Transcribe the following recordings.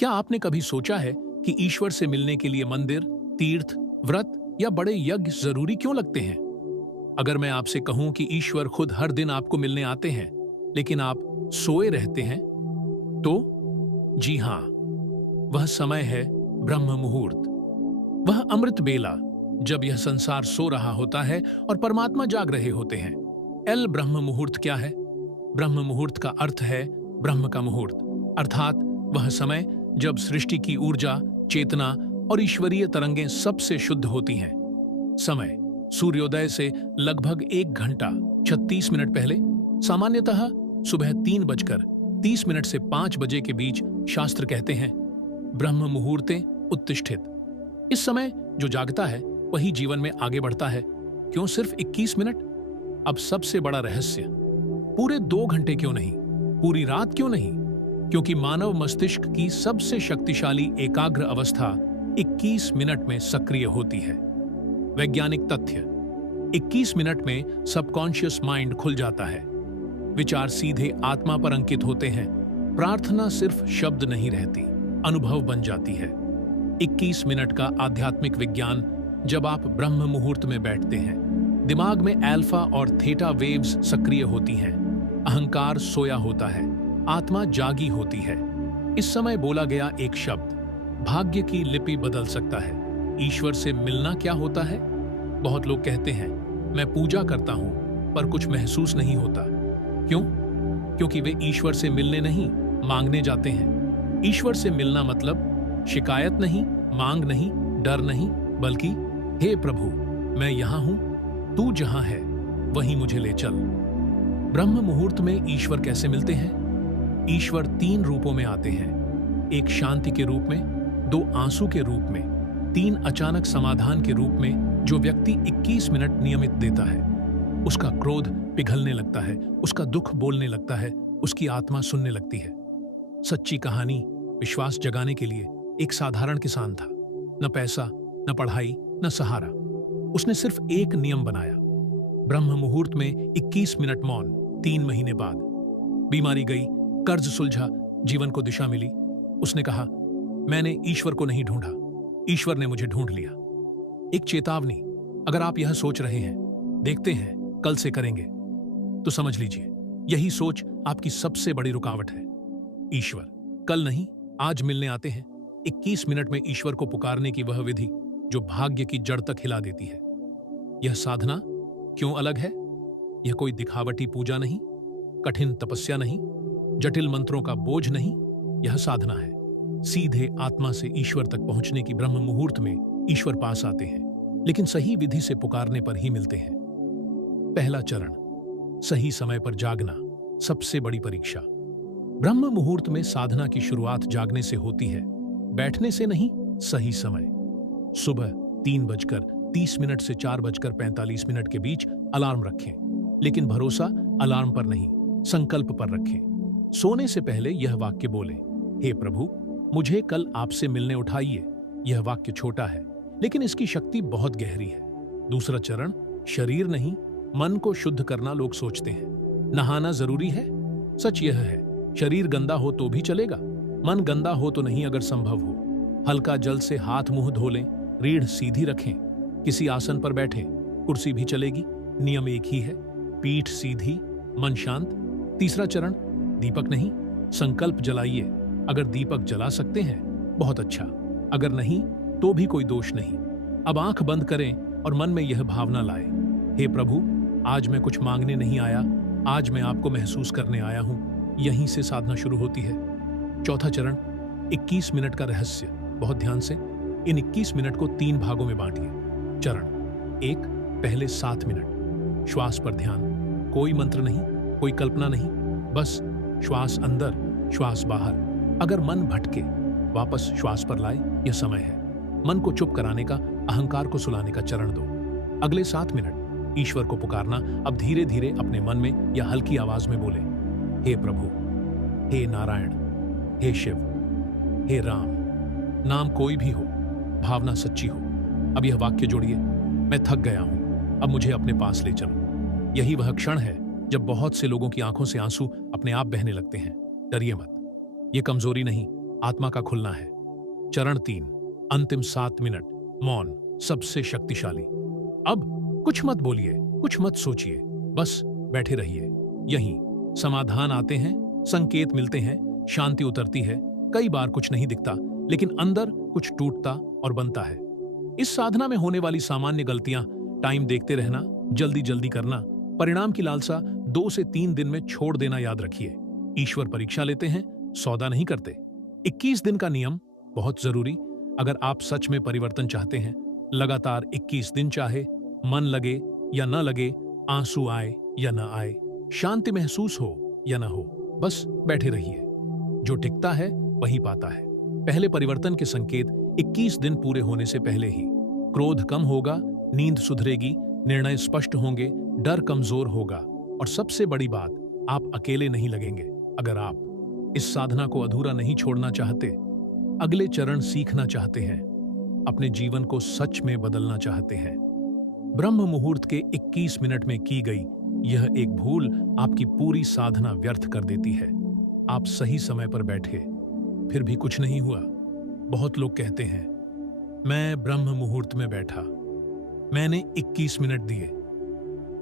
क्या आपने कभी सोचा है कि ईश्वर से मिलने के लिए मंदिर, तीर्थ, व्रत या बड़े यज्ञ जरूरी क्यों लगते हैं? अगर मैं आपसे कहूं कि ईश्वर खुद हर दिन आपको मिलने आते हैं, लेकिन आप सोए रहते हैं, तो जी हां, वह समय है ब्रह्म मुहूर्त। वह अमृत बेला, जब यह संसार सो रहा होता है और परमात्मा जाग रहे होते हैं। ब्रह्म मुहूर्त क्या है? ब्रह्म मुहूर्त का अर्थ है ब्रह्म का मुहूर्त, अर्थात वह समय जब सृष्टि की ऊर्जा, चेतना और ईश्वरीय तरंगें सबसे शुद्ध होती हैं। समय सूर्योदय से लगभग 1 घंटा 36 मिनट पहले, सामान्यतः सुबह 3:30 से 5 बजे के बीच शास्त्र कहते हैं ब्रह्म मुहूर्ते उत्तिष्ठित। इस समय जो जागता है वही जीवन में आगे बढ़ता है। क्यों सिर्फ 21 मिनट? अब सबसे बड़ा रहस्य, पूरे 2 घंटे क्यों नहीं, पूरी रात क्यों नहीं? क्योंकि मानव मस्तिष्क की सबसे शक्तिशाली एकाग्र अवस्था 21 मिनट में सक्रिय होती है। वैज्ञानिक तथ्य, 21 मिनट में सबकॉन्शियस माइंड खुल जाता है। विचार सीधे आत्मा पर अंकित होते हैं। प्रार्थना सिर्फ शब्द नहीं रहती, अनुभव बन जाती है। 21 मिनट का आध्यात्मिक विज्ञान। जब आप ब्रह्म मुहूर्त में बैठते हैं, दिमाग में अल्फा और थीटा वेव्स सक्रिय होती हैं। अहंकार सोया होता है, आत्मा जागी होती है। इस समय बोला गया एक शब्द भाग्य की लिपि बदल सकता है। ईश्वर से मिलना क्या होता है? बहुत लोग कहते हैं मैं पूजा करता हूं पर कुछ महसूस नहीं होता। क्यों? क्योंकि वे ईश्वर से मिलने नहीं, मांगने जाते हैं। ईश्वर से मिलना मतलब शिकायत नहीं, मांग नहीं, डर नहीं, बल्कि हे प्रभु, मैं यहां हूं, तू जहां है वहीं मुझे ले चल। ब्रह्म मुहूर्त में ईश्वर कैसे मिलते हैं? ईश्वर 3 रूपों में आते हैं। एक शांति के रूप में, 2 आंसू के रूप में, 3 अचानक समाधान के रूप में। जो व्यक्ति 21 मिनट नियमित देता है, उसका क्रोध पिघलने लगता है, उसका दुख बोलने लगता है, उसकी आत्मा सुनने लगती है। सच्ची कहानी विश्वास जगाने के लिए एक साधारण किसान था। न पैसा, न पढ़ाई, न सहारा। उसने सिर्फ एक नियम बनाया, ब्रह्म मुहूर्त में 21 मिनट मौन। 3 महीने बाद बीमारी गई, कर्ज सुलझा, जीवन को दिशा मिली। उसने कहा, मैंने ईश्वर को नहीं ढूंढा, ईश्वर ने मुझे ढूंढ लिया। एक चेतावनी, अगर आप यह सोच रहे हैं, देखते हैं, कल से करेंगे, तो समझ लीजिए यही सोच आपकी सबसे बड़ी रुकावट है। ईश्वर कल नहीं, आज मिलने आते हैं। 21 मिनट में ईश्वर को पुकारने की वह विधि जो भाग्य की जड़ तक हिला देती है। यह साधना क्यों अलग है? यह कोई दिखावटी पूजा नहीं, कठिन तपस्या नहीं, जटिल मंत्रों का बोझ नहीं। यह साधना है सीधे आत्मा से ईश्वर तक पहुंचने की। ब्रह्म मुहूर्त में ईश्वर पास आते हैं, लेकिन सही विधि से पुकारने पर ही मिलते हैं। पहला चरण, सही समय पर जागना, सबसे बड़ी परीक्षा। ब्रह्म मुहूर्त में साधना की शुरुआत जागने से होती है, बैठने से नहीं। सही समय सुबह 3:30 से 4:45 के बीच अलार्म रखें, लेकिन भरोसा अलार्म पर नहीं, संकल्प पर रखें। सोने से पहले यह वाक्य बोलें, हे प्रभु, मुझे कल आपसे मिलने उठाइए। यह वाक्य छोटा है, लेकिन इसकी शक्ति बहुत गहरी है। दूसरा चरण, शरीर नहीं, मन को शुद्ध करना। लोग सोचते हैं नहाना जरूरी है। सच यह है, शरीर गंदा हो तो भी चलेगा, मन गंदा हो तो नहीं, अगर संभव हो। हल्का जल से हाथ मुंह धो लें, रीढ़ सीधी रखें, किसी आसन पर बैठें, कुर्सी भी चलेगी। नियम एक ही है, पीठ सीधी, मन शांत। तीसरा चरण, दीपक नहीं, संकल्प जलाइए। अगर दीपक जला सकते हैं बहुत अच्छा, अगर नहीं तो भी कोई दोष नहीं। अब आंख बंद करें और मन में यह भावना लाएं, हे प्रभु, आज मैं कुछ मांगने नहीं आया, आज मैं आपको महसूस करने आया हूं। यहीं से साधना शुरू होती है। चौथा चरण, 21 मिनट का रहस्य। बहुत ध्यान से इन 21 मिनट को 3 भागों में बांटिए। चरण 1, पहले 7 मिनट श्वास पर ध्यान। कोई मंत्र नहीं, कोई कल्पना नहीं, बस श्वास अंदर, श्वास बाहर। अगर मन भटके, वापस श्वास पर लाए। यह समय है मन को चुप कराने का, अहंकार को सुलाने का। चरण 2, अगले 7 मिनट ईश्वर को पुकारना। अब धीरे धीरे अपने मन में या हल्की आवाज में बोले, हे प्रभु, हे नारायण, हे शिव, हे राम। नाम कोई भी हो, भावना सच्ची हो। अब यह वाक्य जोड़िए, मैं थक गया हूं, अब मुझे अपने पास ले चलो। यही वह क्षण है जब बहुत से लोगों की आंखों से आंसू अपने आप बहने लगते हैं। डरिए मत, ये कमजोरी नहीं, आत्मा का खुलना है। चरण 3, अंतिम 7 मिनट, मौन सबसे शक्तिशाली। अब कुछ मत बोलिए, कुछ मत सोचिए, बस बैठे रहिए। यहीं समाधान आते हैं, संकेत मिलते हैं, शांति उतरती है। कई बार कुछ नहीं दिखता, लेकिन अंदर कुछ टूटता और बनता है। इस साधना में होने वाली सामान्य गलतियां: टाइम देखते रहना, जल्दी जल्दी करना, परिणाम की लालसा, 2 से 3 दिन में छोड़ देना। याद रखिए, ईश्वर परीक्षा लेते हैं, सौदा नहीं करते। 21 दिन का नियम बहुत जरूरी। अगर आप सच में परिवर्तन चाहते हैं, लगातार 21 दिन, चाहे मन लगे या न लगे, आंसू आए या न आए, शांति महसूस हो या न हो, बस बैठे रहिए। जो टिकता है वही पाता है। पहले परिवर्तन के संकेत 21 दिन पूरे होने से पहले ही। क्रोध कम होगा, नींद सुधरेगी, निर्णय स्पष्ट होंगे, डर कमजोर होगा, और सबसे बड़ी बात, आप अकेले नहीं लगेंगे। अगर आप इस साधना को अधूरा नहीं छोड़ना चाहते, अगले चरण सीखना चाहते हैं, अपने जीवन को सच में बदलना चाहते हैं, ब्रह्म मुहूर्त के 21 मिनट में की गई यह एक भूल आपकी पूरी साधना व्यर्थ कर देती है। आप सही समय पर बैठे, फिर भी कुछ नहीं हुआ। बहुत लोग कहते हैं, मैं ब्रह्म मुहूर्त में बैठा, मैंने 21 मिनट दिए,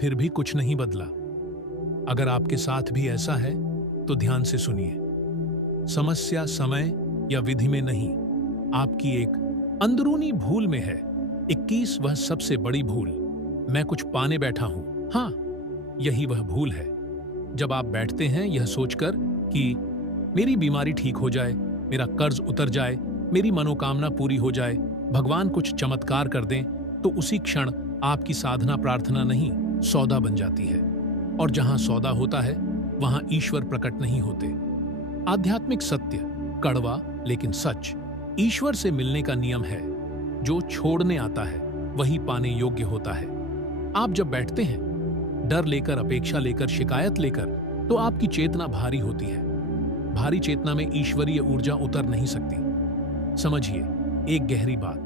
फिर भी कुछ नहीं बदला। अगर आपके साथ भी ऐसा है तो ध्यान से सुनिए। समस्या समय या विधि में नहीं, आपकी एक अंदरूनी भूल में है। 21 वह सबसे बड़ी भूल, मैं कुछ पाने बैठा हूं। हाँ, यही वह भूल है। जब आप बैठते हैं यह सोचकर कि मेरी बीमारी ठीक हो जाए, मेरा कर्ज उतर जाए, मेरी मनोकामना पूरी हो जाए, भगवान कुछ चमत्कार कर दें, तो उसी क्षण आपकी साधना प्रार्थना नहीं, सौदा बन जाती है। और जहां सौदा होता है वहां ईश्वर प्रकट नहीं होते। आध्यात्मिक सत्य कड़वा लेकिन सच, ईश्वर से मिलने का नियम है, जो छोड़ने आता है वही पाने योग्य होता है। आप जब बैठते हैं डर लेकर, अपेक्षा लेकर, शिकायत लेकर, तो आपकी चेतना भारी होती है। भारी चेतना में ईश्वरीय ऊर्जा उतर नहीं सकती। समझिए एक गहरी बात,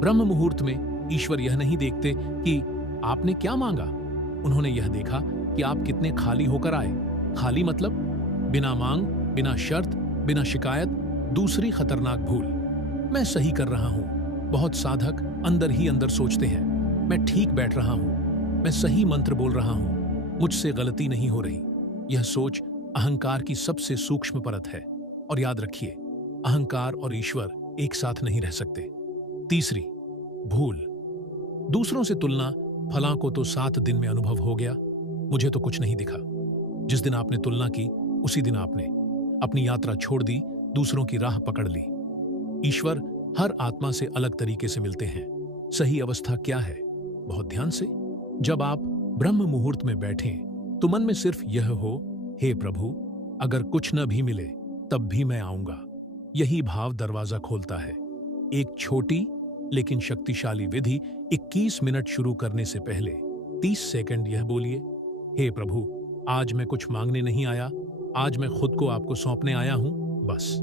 ब्रह्म मुहूर्त में ईश्वर यह नहीं देखते कि आपने क्या मांगा, उन्होंने यह देखा कि आप कितने खाली होकर आए। खाली मतलब बिना मांग, बिना शर्त, बिना शिकायत। दूसरी खतरनाक भूल, मैं सही कर रहा हूं। बहुत साधक अंदर ही अंदर सोचते हैं, मैं ठीक बैठ रहा हूं, मैं सही मंत्र बोल रहा हूं, मुझसे गलती नहीं हो रही। यह सोच अहंकार की सबसे सूक्ष्म परत है। और याद रखिए, अहंकार और ईश्वर एक साथ नहीं रह सकते। तीसरी भूल, दूसरों से तुलना। फलां को तो 7 दिन में अनुभव हो गया, मुझे तो कुछ नहीं दिखा। जिस दिन आपने तुलना की, उसी दिन आपने अपनी यात्रा छोड़ दी, दूसरों की राह पकड़ ली। ईश्वर हर आत्मा से अलग तरीके से मिलते हैं। सही अवस्था क्या है? बहुत ध्यान से, जब आप ब्रह्म मुहूर्त में बैठें तो मन में सिर्फ यह हो, हे प्रभु, अगर कुछ न भी मिले तब भी मैं आऊंगा। यही भाव दरवाजा खोलता है। एक छोटी लेकिन शक्तिशाली विधि, 21 मिनट शुरू करने से पहले 30 सेकंड यह बोलिए, हे प्रभु, आज मैं कुछ मांगने नहीं आया, आज मैं खुद को आपको सौंपने आया हूं। बस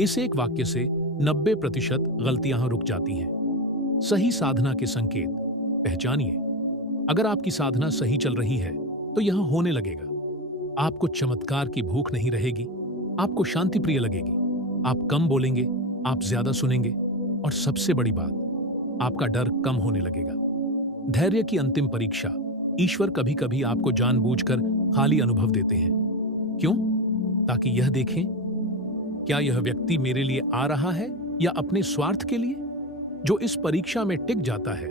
इस एक वाक्य से 90% गलतियां रुक जाती हैं। सही साधना के संकेत पहचानिए। अगर आपकी साधना सही चल रही है तो यह होने लगेगा। आपको चमत्कार की भूख नहीं रहेगी, आपको शांति प्रिय लगेगी, आप कम बोलेंगे, आप ज्यादा सुनेंगे, और सबसे बड़ी बात, आपका डर कम होने लगेगा। धैर्य की अंतिम परीक्षा, ईश्वर कभी कभी आपको जानबूझकर खाली अनुभव देते हैं। क्यों? ताकि यह देखें, क्या यह व्यक्ति मेरे लिए आ रहा है या अपने स्वार्थ के लिए? जो इस परीक्षा में टिक जाता है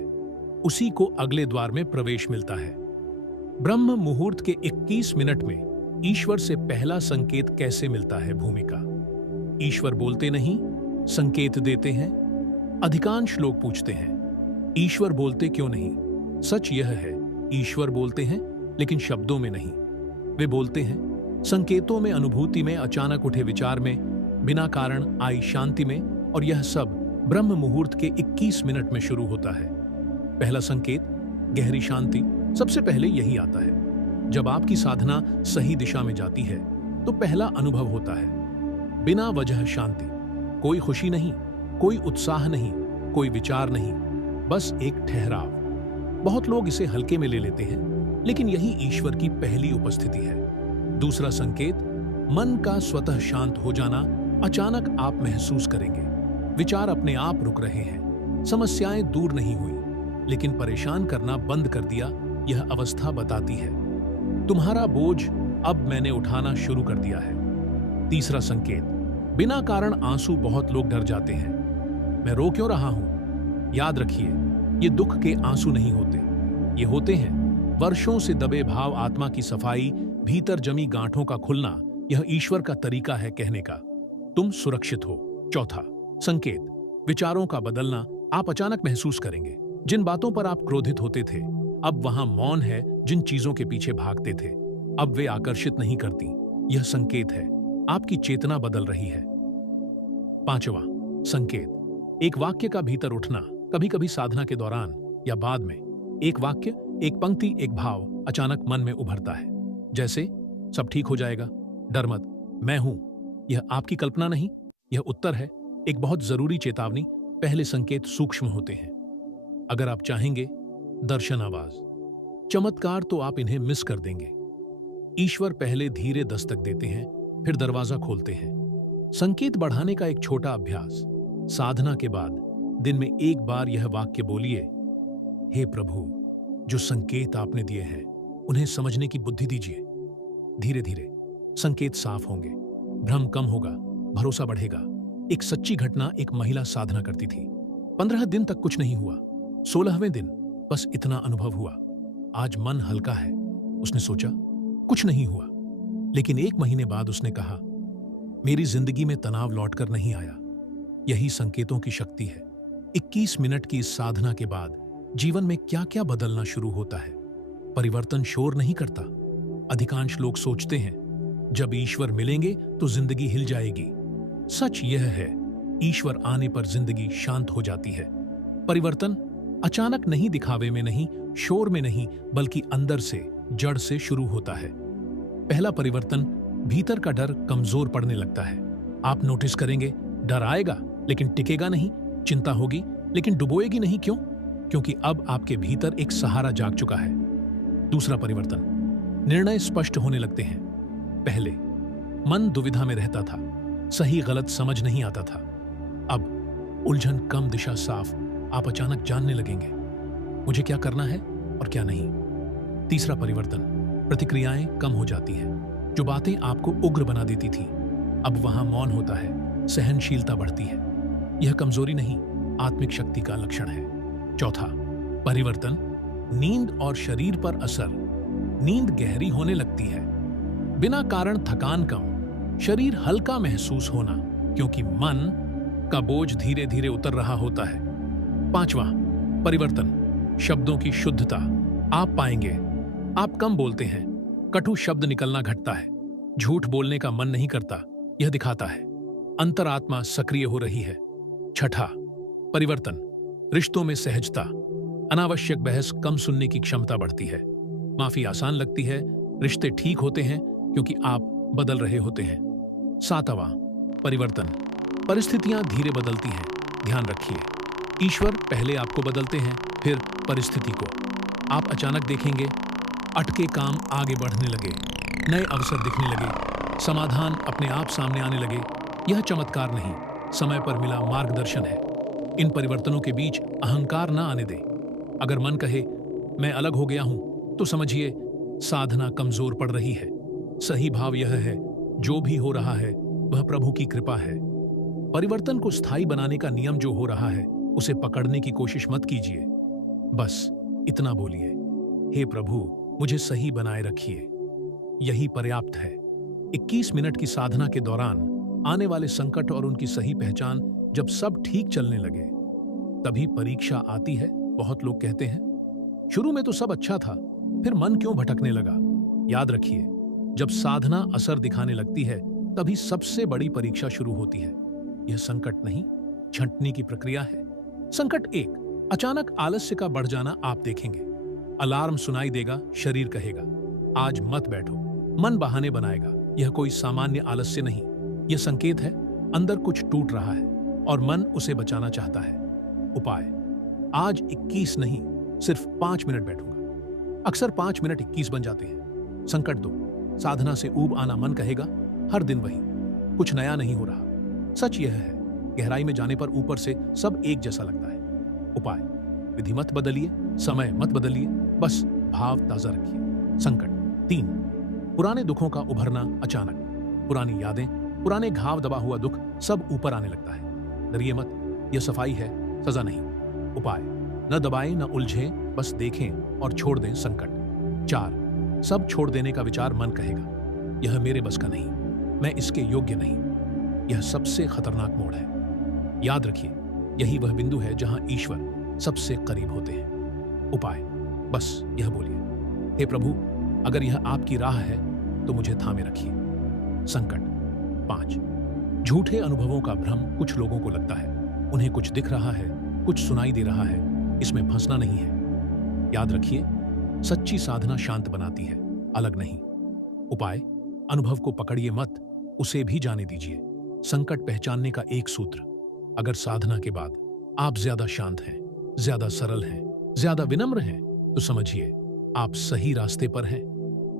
उसी को अगले द्वार में प्रवेश मिलता है। ब्रह्म मुहूर्त के 21 मिनट में ईश्वर से पहला संकेत कैसे मिलता है? भूमिका। ईश्वर बोलते नहीं, संकेत देते हैं। अधिकांश लोग पूछते हैं, ईश्वर बोलते क्यों नहीं? सच यह है, ईश्वर बोलते हैं लेकिन शब्दों में नहीं। वे बोलते हैं संकेतों में, अनुभूति में, अचानक उठे विचार में, बिना कारण आई शांति में। और यह सब ब्रह्म मुहूर्त के 21 मिनट में शुरू होता है। पहला संकेत, गहरी शांति, सबसे पहले यही आता है। जब आपकी साधना सही दिशा में जाती है तो पहला अनुभव होता है बिना वजह शांति। कोई खुशी नहीं, कोई उत्साह नहीं, कोई विचार नहीं, बस एक ठहराव। बहुत लोग इसे हल्के में ले लेते हैं, लेकिन यही ईश्वर की पहली उपस्थिति है। दूसरा संकेत, मन का स्वतः शांत हो जाना, अचानक आप महसूस करेंगे विचार अपने आप रुक रहे हैं। समस्याएं दूर नहीं हुई, लेकिन परेशान करना बंद कर दिया। यह अवस्था बताती है तुम्हारा बोझ अब मैंने उठाना शुरू कर दिया है। तीसरा संकेत, बिना कारण आंसू। बहुत लोग डर जाते हैं, मैं रो क्यों रहा हूं? याद रखिए, ये दुख के आंसू नहीं होते, ये होते हैं वर्षों से दबे भाव, आत्मा की सफाई, भीतर जमी गांठों का खुलना। यह ईश्वर का तरीका है कहने का, तुम सुरक्षित हो। चौथा संकेत, विचारों का बदलना। आप अचानक महसूस करेंगे जिन बातों पर आप क्रोधित होते थे, अब वहां मौन है। जिन चीजों के पीछे भागते थे, अब वे आकर्षित नहीं करती। यह संकेत है आपकी चेतना बदल रही है। पांचवा संकेत, एक वाक्य का भीतर उठना। कभी कभी साधना के दौरान या बाद में एक वाक्य, एक पंक्ति, एक भाव अचानक मन में उभरता है, जैसे सब ठीक हो जाएगा, डर मत, मैं हूं। यह आपकी कल्पना नहीं, यह उत्तर है, एक बहुत जरूरी चेतावनी। पहले संकेत सूक्ष्म होते हैं। अगर आप चाहेंगे दर्शन, आवाज, चमत्कार, तो आप इन्हें मिस कर देंगे। ईश्वर पहले धीरे दस्तक देते हैं, फिर दरवाजा खोलते हैं। संकेत बढ़ाने का एक छोटा अभ्यास। साधना के बाद दिन में एक बार यह वाक्य बोलिए, हे प्रभु, जो संकेत आपने दिए हैं उन्हें समझने की बुद्धि दीजिए। धीरे धीरे संकेत साफ होंगे, भ्रम कम होगा, भरोसा बढ़ेगा। एक सच्ची घटना, एक महिला साधना करती थी। 15 दिन तक कुछ नहीं हुआ। 16वें दिन बस इतना अनुभव हुआ, आज मन हल्का है। उसने सोचा कुछ नहीं हुआ, लेकिन 1 महीने बाद उसने कहा, मेरी जिंदगी में तनाव लौटकर नहीं आया। यही संकेतों की शक्ति है। 21 मिनट की इस साधना के बाद जीवन में क्या क्या बदलना शुरू होता है। परिवर्तन शोर नहीं करता। अधिकांश लोग सोचते हैं जब ईश्वर मिलेंगे तो जिंदगी हिल जाएगी। सच यह है, ईश्वर आने पर जिंदगी शांत हो जाती है। परिवर्तन अचानक नहीं, दिखावे में नहीं, शोर में नहीं, बल्कि अंदर से, जड़ से शुरू होता है। पहला परिवर्तन, भीतर का डर कमजोर पड़ने लगता है। आप नोटिस करेंगे डर आएगा लेकिन टिकेगा नहीं, चिंता होगी लेकिन डुबोएगी नहीं। क्यों? क्योंकि अब आपके भीतर एक सहारा जाग चुका है। दूसरा परिवर्तन, निर्णय स्पष्ट होने लगते हैं। पहले मन दुविधा में रहता था, सही गलत समझ नहीं आता था। अब उलझन कम, दिशा साफ। आप अचानक जानने लगेंगे मुझे क्या करना है और क्या नहीं। तीसरा परिवर्तन, प्रतिक्रियाएं कम हो जाती हैं। जो बातें आपको उग्र बना देती थी, अब वहां मौन होता है, सहनशीलता बढ़ती है। यह कमजोरी नहीं, आत्मिक शक्ति का लक्षण है। चौथा परिवर्तन, नींद और शरीर पर असर। नींद गहरी होने लगती है, बिना कारण थकान कम, शरीर हल्का महसूस होना, क्योंकि मन का बोझ धीरे धीरे उतर रहा होता है। पांचवा परिवर्तन, शब्दों की शुद्धता। आप पाएंगे आप कम बोलते हैं, कटु शब्द निकलना घटता है, झूठ बोलने का मन नहीं करता। यह दिखाता है अंतरात्मा सक्रिय हो रही है। छठा परिवर्तन, रिश्तों में सहजता। अनावश्यक बहस कम, सुनने की क्षमता बढ़ती है। माफी आसान लगती है, रिश्ते ठीक होते हैं क्योंकि आप बदल रहे होते हैं। सातवां परिवर्तन, परिस्थितियां धीरे बदलती हैं। ध्यान रखिए, ईश्वर पहले आपको बदलते हैं, फिर परिस्थिति को। आप अचानक देखेंगे अटके काम आगे बढ़ने लगे, नए अवसर दिखने लगे, समाधान अपने आप सामने आने लगे। यह चमत्कार नहीं, समय पर मिला मार्गदर्शन है। इन परिवर्तनों के बीच अहंकार ना आने दें। अगर मन कहे मैं अलग हो गया हूं, तो समझिए साधना कमजोर पड़ रही है। सही भाव यह है, जो भी हो रहा है वह प्रभु की कृपा है। परिवर्तन को स्थायी बनाने का नियम जो हो रहा है, उसे पकड़ने की कोशिश मत कीजिए। बस इतना बोलिए, हे प्रभु, मुझे सही बनाए रखिए। यही पर्याप्त है। 21 मिनट की साधना के दौरान आने वाले संकट और उनकी सही पहचान, जब सब ठीक चलने लगे, तभी परीक्षा आती है। बहुत लोग कहते हैं शुरू में तो सब अच्छा था, फिर मन क्यों भटकने लगा। याद रखिए, जब साधना असर दिखाने लगती है, तभी सबसे बड़ी परीक्षा शुरू होती है। यह संकट नहीं, छंटने की प्रक्रिया है। संकट 1, अचानक आलस्य का बढ़ जाना। आप देखेंगे अलार्म सुनाई देगा, शरीर कहेगा आज मत बैठो, मन बहाने बनाएगा। यह कोई सामान्य आलस्य नहीं, यह संकेत है अंदर कुछ टूट रहा है और मन उसे बचाना चाहता है। उपाय, आज 21 नहीं, सिर्फ 5 मिनट बैठूंगा। अक्सर 5 मिनट 21 बन जाते हैं। संकट 2, साधना से ऊब आना। मन कहेगा हर दिन वही, कुछ नया नहीं हो रहा। सच यह है, गहराई में जाने पर ऊपर से सब एक जैसा लगता है। उपाय: विधि मत बदलिए, समय मत बदलिए, बस भाव ताजा रखिए। संकट 3, पुराने दुखों का उभरना अचानक। पुरानी यादें, पुराने घाव, दबा हुआ दुख सब ऊपर आने लगता है। डरिए मत, यह सफाई है, सजा नहीं। उपाय: न दबाएं, न उलझें, बस देखें और छोड़ दें संकट। 4, सब छोड़ देने का विचार मन कहेगा, यह मेरे बस का नहीं, मैं इसके योग्य नहीं। यह सबसे खतरनाक मोड़ है। याद रखिए, यही वह बिंदु है जहां ईश्वर सबसे करीब होते हैं। उपाय: बस यह बोलिए, हे प्रभु, अगर यह आपकी राह है तो मुझे थामे रखिए। संकट 5, झूठे अनुभवों का भ्रम कुछ लोगों को लगता है, उन्हें कुछ दिख रहा है, कुछ सुनाई दे रहा है, इसमें फंसना नहीं है। याद रखिए, सच्ची साधना शांत बनाती है, अलग नहीं। उपाय: अनुभव को पकड़िए मत, उसे भी जाने दीजिए। संकट पहचानने का एक सूत्र: अगर साधना के बाद आप ज्यादा शांत हैं, ज्यादा सरल हैं, ज्यादा विनम्र हैं, तो समझिए आप सही रास्ते पर हैं।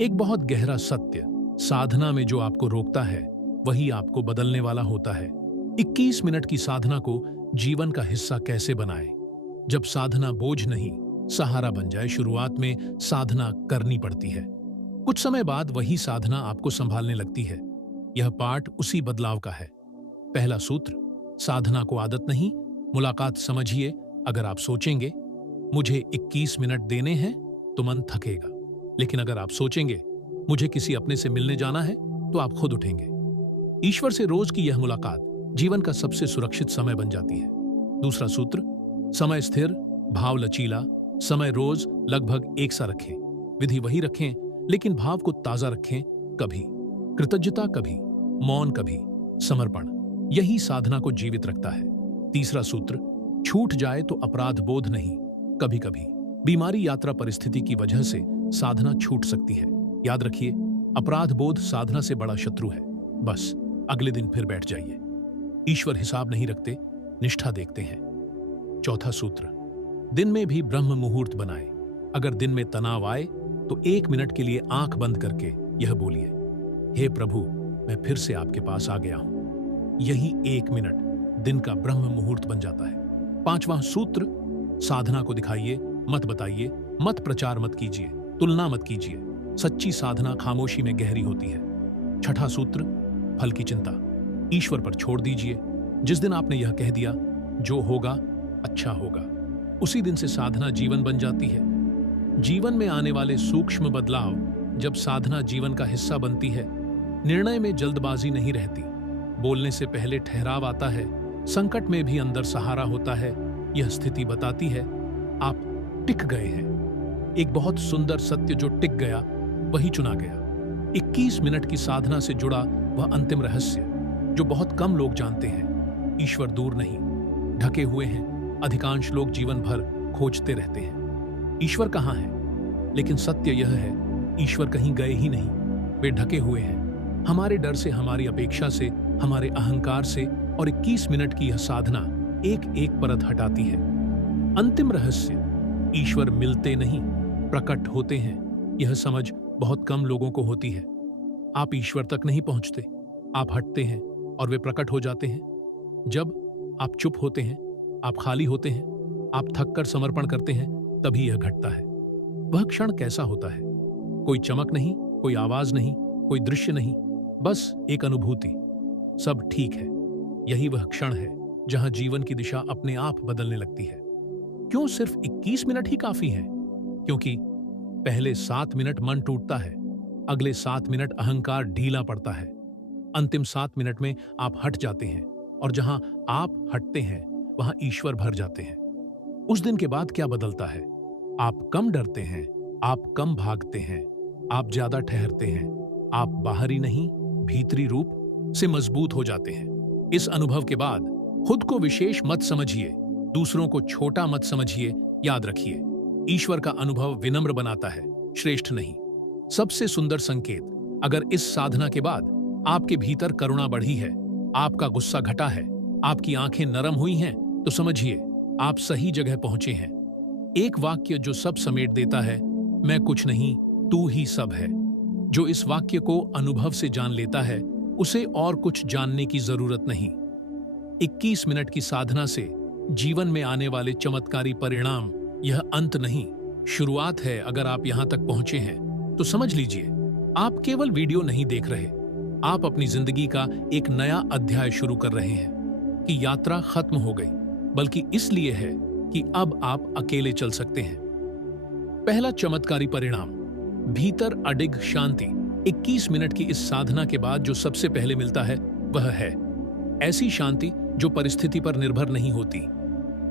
एक बहुत गहरा सत्य: साधना में जो आपको रोकता है वही आपको बदलने वाला होता है। 21 मिनट की साधना को जीवन का हिस्सा कैसे बनाएं? जब साधना बोझ नहीं, सहारा बन जाए। शुरुआत में साधना करनी पड़ती है, कुछ समय बाद वही साधना आपको संभालने लगती है। यह पाठ उसी बदलाव का है। पहला सूत्र: साधना को आदत नहीं, मुलाकात समझिए। अगर आप सोचेंगे मुझे 21 मिनट देने हैं तो मन थकेगा, लेकिन अगर आप सोचेंगे मुझे किसी अपने से मिलने जाना है तो आप खुद उठेंगे। ईश्वर से रोज की यह मुलाकात जीवन का सबसे सुरक्षित समय बन जाती है। दूसरा सूत्र: समय स्थिर, भाव लचीला। समय रोज लगभग एक सा रखें, विधि वही रखें, लेकिन भाव को ताजा रखें। कभी कृतज्ञता, कभी मौन, कभी समर्पण। यही साधना को जीवित रखता है। तीसरा सूत्र: छूट जाए तो अपराध बोध नहीं। कभी कभी बीमारी, यात्रा, परिस्थिति की वजह से साधना छूट सकती है। याद रखिए, अपराध बोध साधना से बड़ा शत्रु है। बस अगले दिन फिर बैठ जाइए। ईश्वर हिसाब नहीं रखते, निष्ठा देखते हैं। चौथा सूत्र: दिन में भी ब्रह्म मुहूर्त बनाए। अगर दिन में तनाव आए तो 1 मिनट के लिए आंख बंद करके यह बोलिए, हे प्रभु, मैं फिर से आपके पास आ गया हूं। यही 1 मिनट दिन का ब्रह्म मुहूर्त बन जाता है। पांचवां सूत्र: साधना को दिखाइए, मत बताइए, मत प्रचार मत कीजिए, तुलना मत कीजिए। सच्ची साधना खामोशी में गहरी होती है। छठा सूत्र: फल की चिंता ईश्वर पर छोड़ दीजिए। जिस दिन आपने यह कह दिया, जो होगा अच्छा होगा, उसी दिन से साधना जीवन बन जाती है। जीवन में आने वाले सूक्ष्म बदलाव जब साधना जीवन का हिस्सा बनती है। निर्णय में जल्दबाजी नहीं रहती, बोलने से पहले ठहराव आता है। संकट में भी अंदर सहारा होता है। यह स्थिति बताती है आप टिक गए हैं। एक बहुत सुंदर सत्य: जो टिक गया वही चुना गया। 21 मिनट की साधना से जुड़ा वह अंतिम रहस्य जो बहुत कम लोग जानते हैं: ईश्वर दूर नहीं, ढके हुए हैं। अधिकांश लोग जीवन भर खोजते रहते हैं, ईश्वर कहाँ है? लेकिन सत्य यह है, ईश्वर कहीं गए ही नहीं, वे ढके हुए हैं। हमारे डर से, हमारी अपेक्षा से, हमारे अहंकार से। और 21 मिनट की यह साधना एक एक परत हटाती है। अंतिम रहस्य: ईश्वर मिलते नहीं, प्रकट होते हैं। यह समझ बहुत कम लोगों को होती है। आप ईश्वर तक नहीं पहुंचते, आप हटते हैं और वे प्रकट हो जाते हैं। जब आप चुप होते हैं, आप खाली होते हैं, आप थक कर समर्पण करते हैं, तभी यह घटता है। वह क्षण कैसा होता है? कोई चमक नहीं, कोई आवाज नहीं, कोई दृश्य नहीं, बस एक अनुभूति, सब ठीक है। यही वह क्षण है जहां जीवन की दिशा अपने आप बदलने लगती है। क्यों सिर्फ 21 मिनट ही काफी हैं? क्योंकि पहले 7 मिनट मन टूटता है, अगले 7 मिनट अहंकार ढीला पड़ता है, अंतिम 7 मिनट में आप हट जाते हैं, और जहां आप हटते हैं वहां ईश्वर भर जाते हैं। उस दिन के बाद क्या बदलता है? आप कम डरते हैं, आप कम भागते हैं, आप ज्यादा ठहरते हैं, आप बाहरी नहीं भीतरी रूप से मजबूत हो जाते हैं। इस अनुभव के बाद खुद को विशेष मत समझिए, दूसरों को छोटा मत समझिए। याद रखिए, ईश्वर का अनुभव विनम्र बनाता है, श्रेष्ठ नहीं। सबसे सुंदर संकेत: अगर इस साधना के बाद आपके भीतर करुणा बढ़ी है, आपका गुस्सा घटा है, आपकी आंखें नरम हुई हैं, तो समझिए आप सही जगह पहुंचे हैं। एक वाक्य जो सब समेट देता है: मैं कुछ नहीं, तू ही सब है। जो इस वाक्य को अनुभव से जान लेता है, उसे और कुछ जानने की जरूरत नहीं। 21 मिनट की साधना से जीवन में आने वाले चमत्कारी परिणाम यह अंत नहीं, शुरुआत है। अगर आप यहां तक पहुंचे हैं तो समझ लीजिए आप केवल वीडियो नहीं देख रहे, आप अपनी जिंदगी का एक नया अध्याय शुरू कर रहे हैं। कि यात्रा खत्म हो गई, बल्कि इसलिए है कि अब आप अकेले चल सकते हैं। पहला चमत्कारी परिणाम, भीतर अडिग शांति। 21 मिनट की इस साधना के बाद जो सबसे पहले मिलता है वह है ऐसी शांति जो परिस्थिति पर निर्भर नहीं होती।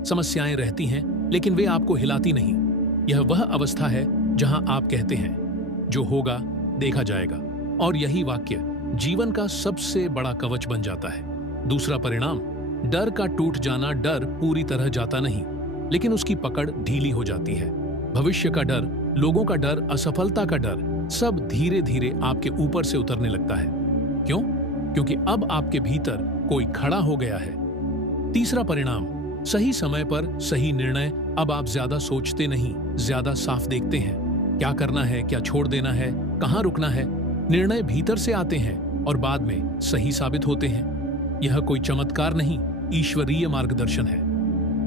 समस्याएं रहती हैं लेकिन वे आपको हिलाती नहीं। यह वह अवस्था है जहां आप कहते हैं जो होगा देखा जाएगा, और यही वाक्य जीवन का सबसे बड़ा कवच बन जाता है। दूसरा परिणाम, डर का टूट जाना। डर पूरी तरह जाता नहीं, लेकिन उसकी पकड़ ढीली हो जाती है। भविष्य का डर, लोगों का डर, असफलता का डर, सब धीरे धीरे आपके ऊपर से उतरने लगता है। क्यों? क्योंकि अब आपके भीतर कोई खड़ा हो गया है। तीसरा परिणाम, सही समय पर सही निर्णय। अब आप ज्यादा सोचते नहीं, ज्यादा साफ देखते हैं। क्या करना है, क्या छोड़ देना है, कहां रुकना है। निर्णय भीतर से आते हैं और बाद में सही साबित होते हैं। यह कोई चमत्कार नहीं, ईश्वरीय मार्गदर्शन है।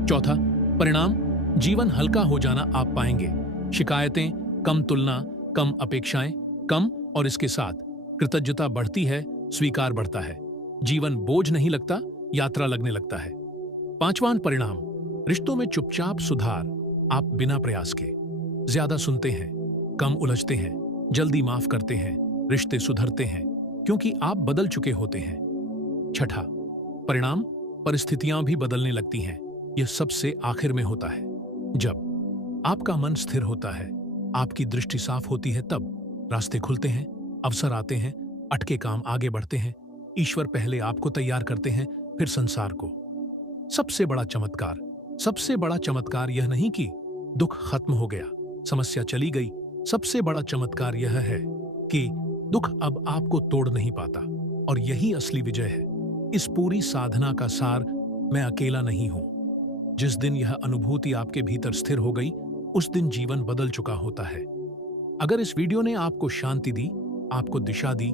चौथा परिणाम, जीवन हल्का हो जाना आप पाएंगे। शिकायतें कम, तुलना कम, अपेक्षाएं कम, और इसके साथ कृतज्ञता बढ़ती है, स्वीकार बढ़ता है। जीवन बोझ नहीं लगता, यात्रा लगने लगता है। पांचवां परिणाम, रिश्तों में चुपचाप सुधार। आप बिना प्रयास के ज्यादा सुनते हैं, कम उलझते हैं, जल्दी माफ करते हैं, रिश्ते सुधरते हैं क्योंकि आप बदल चुके होते हैं। छठा परिणाम, परिस्थितियां भी बदलने लगती हैं। यह सबसे आखिर में होता है, जब आपका मन स्थिर होता है, आपकी दृष्टि साफ होती है, तब रास्ते खुलते हैं, अवसर आते हैं, अटके काम आगे बढ़ते हैं। ईश्वर पहले आपको तैयार करते हैं, फिर संसार को। सबसे बड़ा चमत्कार यह नहीं कि दुख खत्म हो गया, समस्या चली गई। सबसे बड़ा चमत्कार यह है कि दुख अब आपको तोड़ नहीं पाता, और यही असली विजय है। इस पूरी साधना का सार, मैं अकेला नहीं हूं। जिस दिन यह अनुभूति आपके भीतर स्थिर हो गई, उस दिन जीवन बदल चुका होता है। अगर इस वीडियो ने आपको शांति दी, आपको दिशा दी,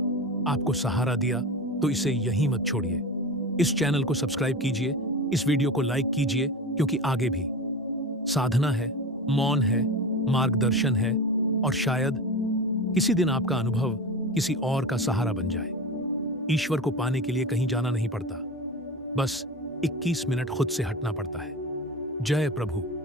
आपको सहारा दिया, तो इसे यहीं मत छोड़िए। इस चैनल को सब्सक्राइब कीजिए, इस वीडियो को लाइक कीजिए, क्योंकि आगे भी साधना है, मौन है, मार्गदर्शन है, और शायद किसी दिन आपका अनुभव किसी और का सहारा बन जाए। ईश्वर को पाने के लिए कहीं जाना नहीं पड़ता, बस 21 मिनट खुद से हटना पड़ता है। जय प्रभु।